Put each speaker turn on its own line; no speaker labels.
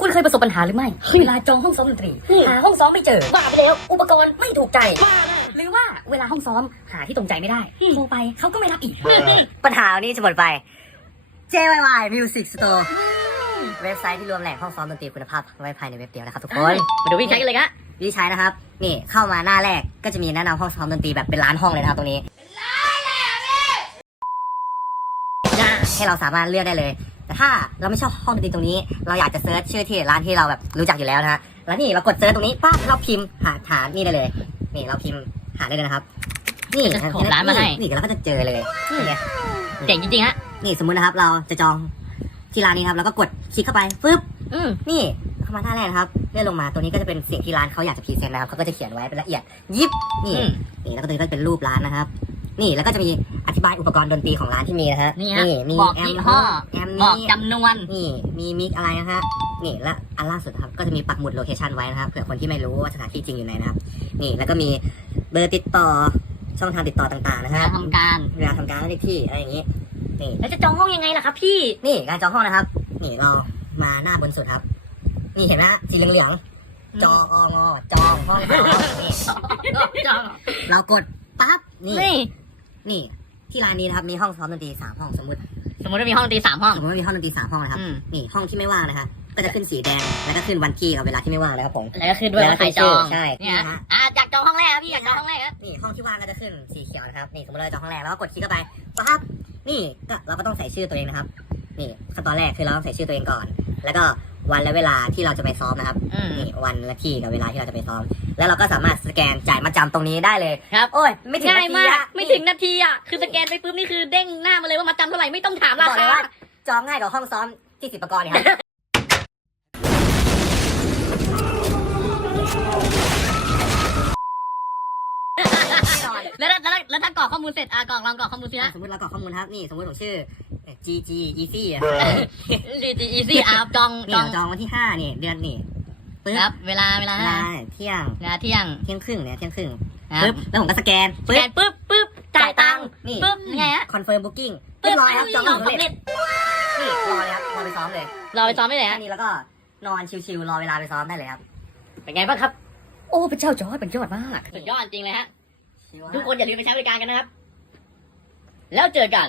คุณเคยประสบปัญหาหรือไม่ เวลาจองห้องซ้อมดนตรี หาห้องซ้อมไม่เจอบ้าไปแล้ว อุปกรณ์ไม่ถูกใจหรือว่าเวลาห้องซ้อมหาที่ตรงใจไม่ได้ โทรไปเขาก็ไม่รับอีก
ปัญหานี้จะหมดไป JYY Music Store เว็บไซต์ที่รวมแหล่งห้องซ้อมดนตรีคุณภาพไว้ภายในเว็บเดียวนะครับทุกคน
มาดูวิธีใช้กันเลยครับ
วิธีใช้นะครับ นี่เข้ามาหน้าแรกก็จะมีแนะนำห้องซ้อมดนตรีแบบเป็นร้านห้องเลยนะครับตรงนี้ให้เราสามารถเลือกได้เลย แต่ถ้าเราไม่ชอบห้องดนตรีตรงนี้ เราอยากจะเซิร์ชชื่อที่ร้านที่เราแบบรู้จักอยู่แล้วนะฮะแล้วนี่เรากดเซิร์ชตรงนี้ปั๊บเราพิมพ์หาหานี่ได้เลย นี่เราพิมพ์หาได้เลยนะครับ นี่
จะโผล่ร้านมาให้
นี่เราก็จะเจอเลยนี่ไง
เจ๋งจริงๆฮะ
นี่สมมุตินะครับ เราจะจองที่ร้านนี้ครับ แล้วก็กดคลิกเข้าไปปึ๊บ
อืม
นี่เข้ามาหน้าแรกนะครับเลื่อนลงมาตัวนี้ก็จะเป็นสิ่งที่ร้านเขาอยากจะพรีเซนต์นะครับเขาก็จะเขียนไว้เป็นละเอียดยิบนี่
อืม
นี่แล้วก็ตัวนี้ก็เป็นรูปร้านนะครับ นี่แล้วก็จะมีอธิบายอุปกรณ์ดนตรีของร้านที่มีนะฮะ
นี่ฮะ
มี
บอก
แอม
ยี่ห้อ
แอม
บอก
นี้
จำนวน
นี่มีมิกอะไรนะฮะนี่และอันล่าสุดนะครับก็จะมีปักหมุดโลเคชันไว้นะครับเผื่อคนที่ไม่รู้ว่าสถานที่จริงอยู่ไหนนะครับ นี่แล้วก็มีเบอร์ติดต่อช่องทางติดต่อต่างๆนะฮะ
ทำการ
เวลาทำการเลขที่อะไรอย่างนี้นี่
แล้วจะจองห้องยังไงล่ะครับ พี่
นี่การจองห้องนะครับ นี่เรามาหน้าบนสุดครับ นี่เห็นไหมฮะสีเหลืองๆจองงจองห้องซ้อมนี่
จอง
เรากดปั๊บนี่
นี่
นี่ที่ร้านนี้นะครับมีห้องซ้อมดนตรีสามห้องสมมติ
สมมติว่ามีห้องดนตรีสามห้อง
สมมติว่ามีห้องดนตรีสามห้องนะครับ
อืม
นี่ห้องที่ไม่ว่างนะคะก็จะขึ้นสีแดงแล้วก็ขึ้นวันที่กับเวลาที่ไม่ว่างนะครับผม
แล้วก็ขึ้นด้วยว่าใครจอง
ใช่
เนี่ย
นี่ฮะ
อะอยากจองห้องแรกครับพี่อยากจองห้องแรกครับ
นี่ห้องที่ว่างก็จะขึ้นสีเขียวนะครับนี่สมมติเราจองห้องแรกแล้วก็กดคลิกเข้าไปปั๊บนี่ก็เราก็ต้องใส่ชื่อตัวเองนะครับ นี่ขั้นตอนแรกคือเราต้องใส่ชื่อตัวเองก่อน แล้วก็ วันและเวลาที่เราจะไปซ้อมนะครับ
อืม
นี่วันและที่กับเวลาที่เราจะไปซ้อม แล้วเราก็สามารถสแกนจ่ายมาจำตรงนี้ได้เลย
ครับ
โอ้ย ไม่ถึง
ง่าย
นาที
มาก
อะ
ไม่ถึงนาทีอะ คือสแกนไปปุ๊บนี่คือเด้งหน้ามาเลยว่ามาจำเท่าไหร่ไม่ต้องถาม
บ
รา
อกเลย
คา
ว่าจองง่ายกว่าห้องซ้อมที่สิบประกรณ์เนี่ยครับ แน่นอน
แล้วถ้าแล้วถ้าแล้วถ้ากรอกข้อมูลเสร็จอะกรอกลองกรอกข้อมูลสิ
อะ
ฮะ
สมมติเรากรอกข้อมูลครับนี่สมมติผมชื่อ GG Easy อะ
ดีจีอีซี่อะจอง
นี่
จอง
จองวันที่ห้านี่เดือนนี่ปึ๊บ
ครับ เวลาเวลา
เวลาเที่ยง
เวลาเที่ยง
เที่ยงครึ่งเนี่ยเที่ยงครึ่ง
นะครับ
ปึ๊บแล้วผมก็สแกน
ส
ปึ๊
แก
บ
นปุ๊บปุ๊บจ่ายตังค์
นี่
ปุ๊บยังไงฮะ
คอนเฟิร์มบุ๊กิ้งเรียบร้อยครับจอง
จอง
สำ
สำ
เร็
เร็
จ
จ
นี่รอเลยครับรอไปซ้อมเลย
เราไปซ้อมไม่ไหน
แค่
ฮะ
นี้แล้วก็นอนชิวๆรอเวลาไปซ้อมได้เลยครับ
เป็นไงบ้างครับ
โอ้พระเจ้าจอร์จเป็นยอดมาก
สุดยอดจริงเลยฮะ
ชิว
ทุกคนอย่าลืมไปใช้บริการกันนะครับ แล้วเจอกัน